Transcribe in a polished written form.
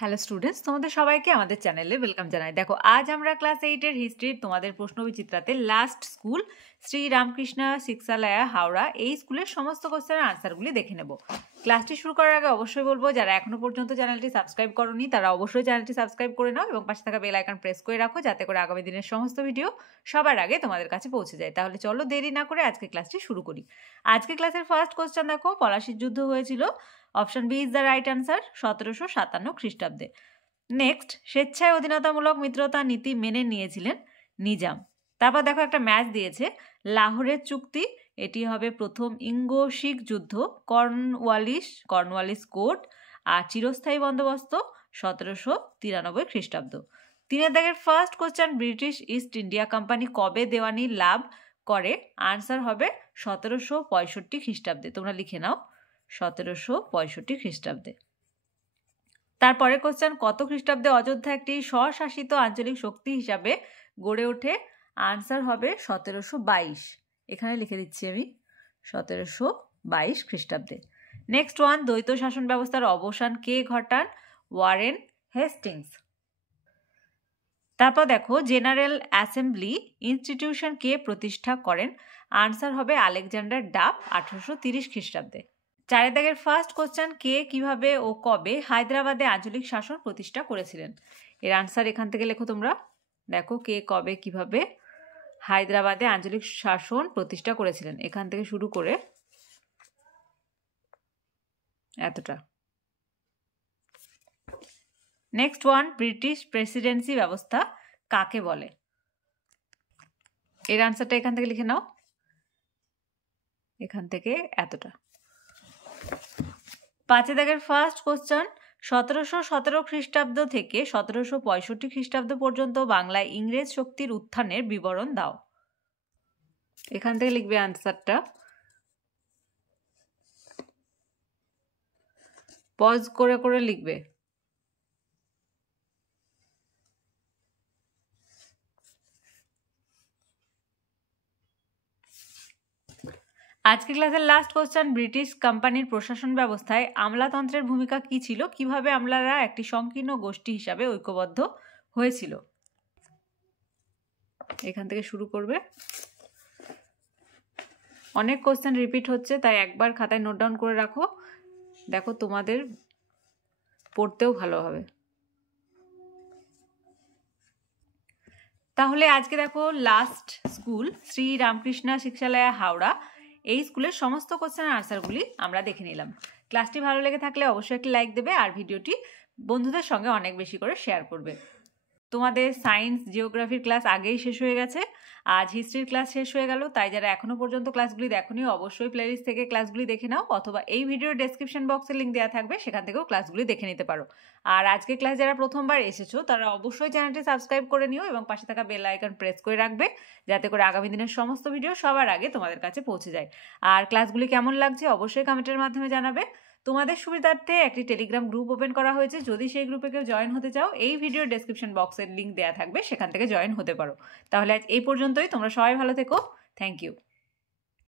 Hello students, তোমাদের সবাইকে আমাদের চ্যানেলে ওয়েলকাম জানাই। দেখো, আজ আমরা ক্লাস 8 এর হিস্ট্রির তোমাদের প্রশ্নবিচিত্রাতে লাস্ট স্কুল শ্রী রামকৃষ্ণ শিক্ষালয়া হাওড়া এই স্কুলের সমস্ত কোশ্চেনের আনসারগুলি দেখে নেব। ক্লাসটি শুরু করার আগে অবশ্যই বলবো, যারা এখনো পর্যন্ত চ্যানেলটি সাবস্ক্রাইব করোনি তারা অবশ্যই চ্যানেলটি সাবস্ক্রাইব করে নাও এবং পাশে থাকা বেল আইকন প্রেস করে রাখো, যাতে করে আগামী দিনের সমস্ত ভিডিও সবার আগে তোমাদের কাছে পৌঁছে যায়। তাহলে চলো দেরি না করে আজকে ক্লাসটি শুরু করি। আজকে ক্লাসের ফার্স্ট কোশ্চেন দেখো, পলাশির যুদ্ধ হয়েছিল। Option B is the right answer, 1757 খ্রিস্টাব্দে। নেক্সট, স্বেচ্ছায় অধীনতামূলক মিত্রতা নীতি মেনে নিয়েছিলেন নিজাম। তারপর দেখো একটা ম্যাচ দিয়েছে, লাহোরের চুক্তি, এটি হবে প্রথম ইঙ্গো শিখ যুদ্ধ, কর্নওয়ালিস কোড আর চিরস্থায়ী বন্দোবস্ত 1793 খ্রিস্টাব্দ। 3 দাগের first question, British east India company কবে দেওয়ানি লাভ করে? আনসার হবে 1765 খ্রিস্টাব্দে। তোমরা লিখে নাও 1765 খ্রিস্টাব্দে। তারপরে কোশ্চেন, কত খ্রিস্টাব্দে অযোধ্যা একটি স্বশাসিত আঞ্চলিক শক্তি হিসাবে গড়ে ওঠে? আনসার হবে 1722। এখানে লিখে দিচ্ছি আমি 1722 খ্রিস্টাব্দে। নেক্সট ওয়ান, দ্বৈত শাসন ব্যবস্থার অবসান কে ঘটান? Warren Hastings. তারপর দেখো, জেনারেল অ্যাসেম্বলি ইনস্টিটিউশন কে প্রতিষ্ঠা করেন? আনসার হবে আলেকজান্ডার ডাফ 1830 খ্রিস্টাব্দে। 4 দাগের ফার্স্ট কোশ্চেন, কে কিভাবে ও কবে হায়দ্রাবাদে আঞ্চলিক শাসন প্রতিষ্ঠা করেছিলেন? এর আনসার এখান থেকে লেখো তোমরা। দেখো, কে কবে কিভাবে হায়দ্রাবাদে আঞ্চলিক শাসন প্রতিষ্ঠা করেছিলেন, এখান থেকে শুরু করে এতটা। নেক্সট ওয়ান, ব্রিটিশ প্রেসিডেন্সি ব্যবস্থা কাকে বলে? এর আনসারটা এখান থেকে লিখে নাও, এখান থেকে এতটা। 5 দাগের ফার্স্ট কোশ্চেন, 1717 খ্রিস্টাব্দ থেকে 1765 খ্রিস্টাব্দ পর্যন্ত বাংলায় ইংরেজ শক্তির উত্থানের বিবরণ দাও। এখান থেকে লিখবে আনসারটা, পজ করে করে লিখবে। আজকে ক্লাসের লাস্ট কোশ্চেন, ব্রিটিশ কোম্পানির প্রশাসন ব্যবস্থায় আমলাতন্ত্রের ভূমিকা কি ছিল? কিভাবে আমলারা একটি সংকীর্ণ গোষ্ঠী হিসাবে ঐক্যবদ্ধ হয়েছিল? এখান থেকে শুরু করবে। অনেক কোশ্চেন রিপিট হচ্ছে, তাই একবার খাতায় নোট ডাউন করে রাখো, দেখো তোমাদের পড়তেও ভালো হবে। তাহলে আজকে দেখো লাস্ট স্কুল শ্রী রামকৃষ্ণ শিক্ষালয়া হাওড়া এই স্কুলের সমস্ত কোশ্চেনের আনসারগুলি আমরা দেখে নিলাম। ক্লাসটি ভালো লেগে থাকলে অবশ্যই একটি লাইক দেবে আর ভিডিওটি বন্ধুদের সঙ্গে অনেক বেশি করে শেয়ার করবে। তোমাদের সায়েন্স জিওগ্রাফির ক্লাস আগেই শেষ হয়ে গেছে, আজ হিস্ট্রির ক্লাস শেষ হয়ে গেল, তাই যারা এখনো পর্যন্ত ক্লাসগুলি দেখোনি অবশ্যই প্লেলিস্ট থেকে ক্লাসগুলি দেখে নাও, অথবা এই ভিডিওর ডেসক্রিপশন বক্সে লিঙ্ক দেওয়া থাকবে, সেখান থেকেও ক্লাসগুলি দেখে নিতে পারো। আর আজকে ক্লাস যারা প্রথমবার এসেছো তারা অবশ্যই চ্যানেলটি সাবস্ক্রাইব করে নিও এবং পাশে থাকা বেল আইকন প্রেস করে রাখবে, যাতে করে আগামী দিনের সমস্ত ভিডিও সবার আগে তোমাদের কাছে পৌঁছে যায়। আর ক্লাসগুলি কেমন লাগছে অবশ্যই কমেন্টের মাধ্যমে জানাবে। তোমাদের সুবিধার্থে একটি টেলিগ্রাম গ্রুপ ওপেন করা হয়েছে, যদি সেই গ্রুপে কেউ জয়েন হতে চাও এই ভিডিওর ডেসক্রিপশন বক্সের লিঙ্ক দেওয়া থাকবে, সেখান থেকে জয়েন হতে পারো। তাহলে আজ এই পর্যন্তই, তোমরা সবাই ভালো থেকো। Thank you.